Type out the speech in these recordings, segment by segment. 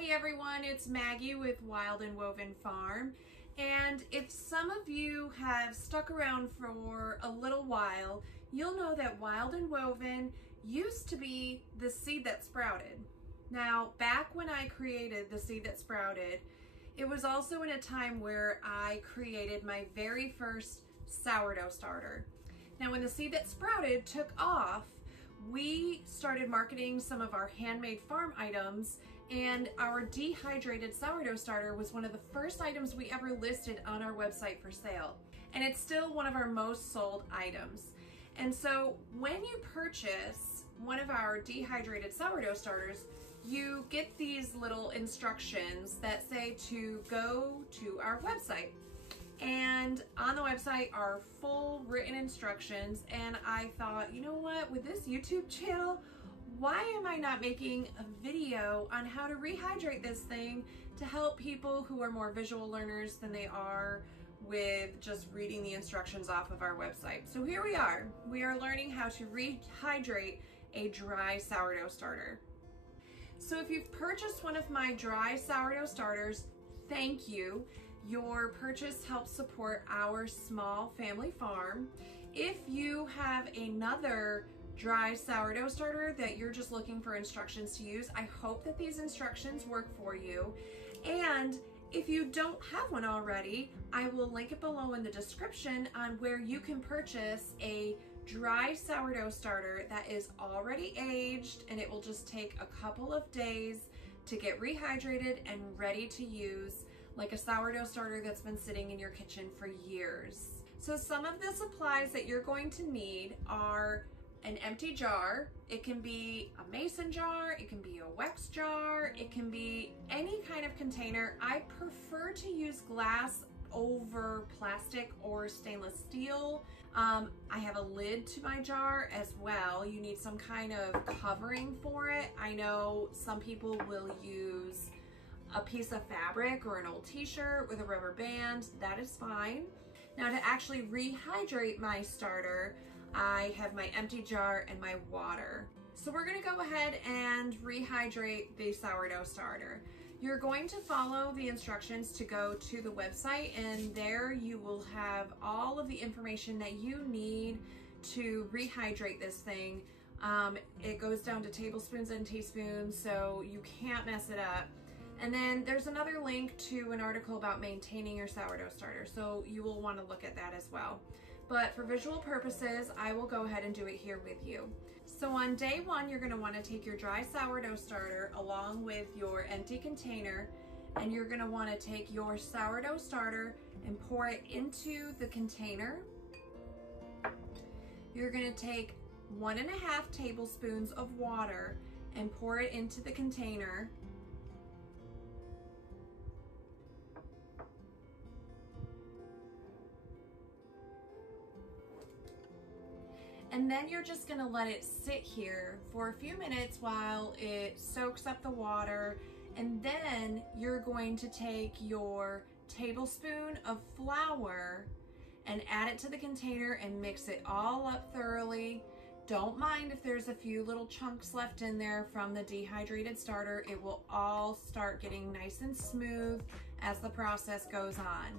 Hey everyone, it's Maggie with Wild and Woven Farm. And if some of you have stuck around for a little while, you'll know that Wild and Woven used to be the seed that sprouted. Now, back when I created the seed that sprouted, it was also in a time where I created my very first sourdough starter. Now, when the seed that sprouted took off, we started marketing some of our handmade farm items, and our dehydrated sourdough starter was one of the first items we ever listed on our website for sale. And it's still one of our most sold items. And so when you purchase one of our dehydrated sourdough starters, you get these little instructions that say to go to our website. And on the website are full written instructions, and I thought, you know what, with this YouTube channel, why am I not making a video on how to rehydrate this thing to help people who are more visual learners than they are with just reading the instructions off of our website. So here we are. We are learning how to rehydrate a dry sourdough starter. So if you've purchased one of my dry sourdough starters, thank you. Your purchase helps support our small family farm. If you have another dry sourdough starter that you're just looking for instructions to use, I hope that these instructions work for you. And if you don't have one already, I will link it below in the description on where you can purchase a dry sourdough starter that is already aged, and it will just take a couple of days to get rehydrated and ready to use, like a sourdough starter that's been sitting in your kitchen for years. So some of the supplies that you're going to need are an empty jar. It can be a mason jar, it can be a wax jar, it can be any kind of container. I prefer to use glass over plastic or stainless steel. I have a lid to my jar as well. You need some kind of covering for it. I know some people will use a piece of fabric or an old t-shirt with a rubber band. That is fine. Now, to actually rehydrate my starter, I have my empty jar and my water. So we're gonna go ahead and rehydrate the sourdough starter. You're going to follow the instructions to go to the website, and there you will have all of the information that you need to rehydrate this thing. It goes down to tablespoons and teaspoons, so you can't mess it up. And then there's another link to an article about maintaining your sourdough starter, so you will want to look at that as well. But for visual purposes, I will go ahead and do it here with you. So on day one, you're going to want to take your dry sourdough starter along with your empty container, and you're going to want to take your sourdough starter and pour it into the container. You're going to take 1.5 tablespoons of water and pour it into the container. And then you're just gonna let it sit here for a few minutes while it soaks up the water. And then you're going to take your tablespoon of flour and add it to the container and mix it all up thoroughly. Don't mind if there's a few little chunks left in there from the dehydrated starter. It will all start getting nice and smooth as the process goes on.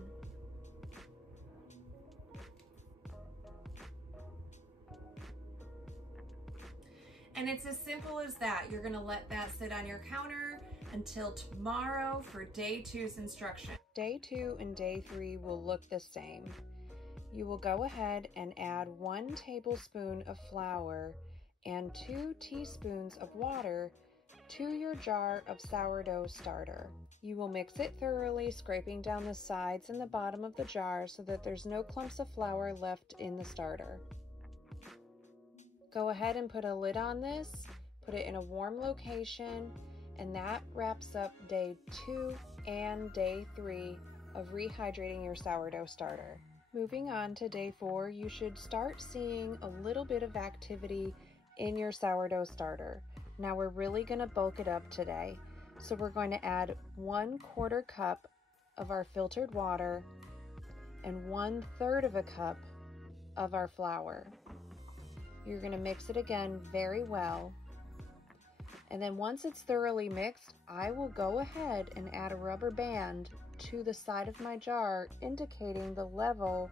And it's as simple as that. You're gonna let that sit on your counter until tomorrow for day 2's instruction. Day 2 and day 3 will look the same. You will go ahead and add 1 tablespoon of flour and 2 teaspoons of water to your jar of sourdough starter. You will mix it thoroughly, scraping down the sides and the bottom of the jar so that there's no clumps of flour left in the starter. Go ahead and put a lid on this, put it in a warm location, and that wraps up day 2 and day 3 of rehydrating your sourdough starter. Moving on to day 4, you should start seeing a little bit of activity in your sourdough starter. Now we're really going to bulk it up today. So we're going to add 1/4 cup of our filtered water and 1/3 of a cup of our flour. You're going to mix it again very well, And then once it's thoroughly mixed, I will go ahead and add a rubber band to the side of my jar, indicating the level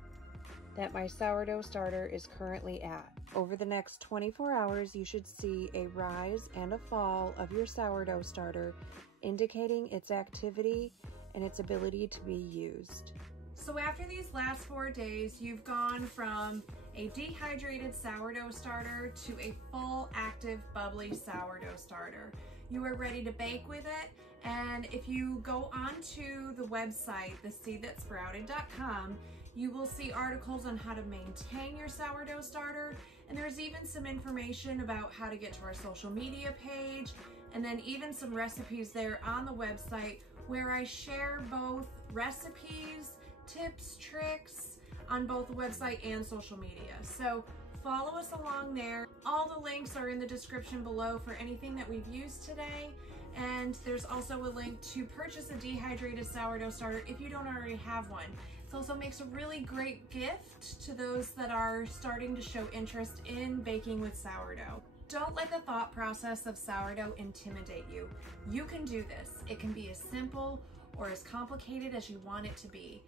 that my sourdough starter is currently at. Over the next 24 hours, you should see a rise and a fall of your sourdough starter, indicating its activity and its ability to be used. So after these last 4 days, you've gone from a dehydrated sourdough starter to a full active bubbly sourdough starter. You are ready to bake with it, and if you go onto the website, TheSeedThatSPROUTED.com, you will see articles on how to maintain your sourdough starter, and there's even some information about how to get to our social media page, and then even some recipes there on the website where I share both recipes, tips, tricks on both the website and social media. So follow us along there. All the links are in the description below for anything that we've used today. And there's also a link to purchase a dehydrated sourdough starter if you don't already have one. It also makes a really great gift to those that are starting to show interest in baking with sourdough. Don't let the thought process of sourdough intimidate you. You can do this. It can be as simple or as complicated as you want it to be.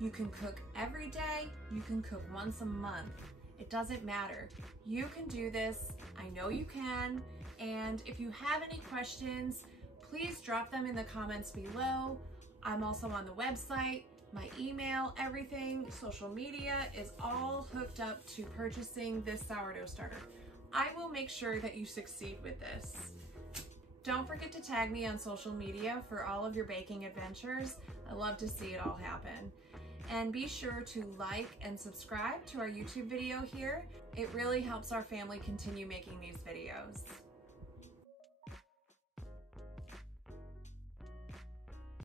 You can cook every day, you can cook once a month. It doesn't matter. You can do this. I know you can. And if you have any questions, please drop them in the comments below. I'm also on the website, my email, everything, social media is all hooked up to purchasing this sourdough starter. I will make sure that you succeed with this. Don't forget to tag me on social media for all of your baking adventures. I love to see it all happen. And be sure to like and subscribe to our YouTube video here. It really helps our family continue making these videos.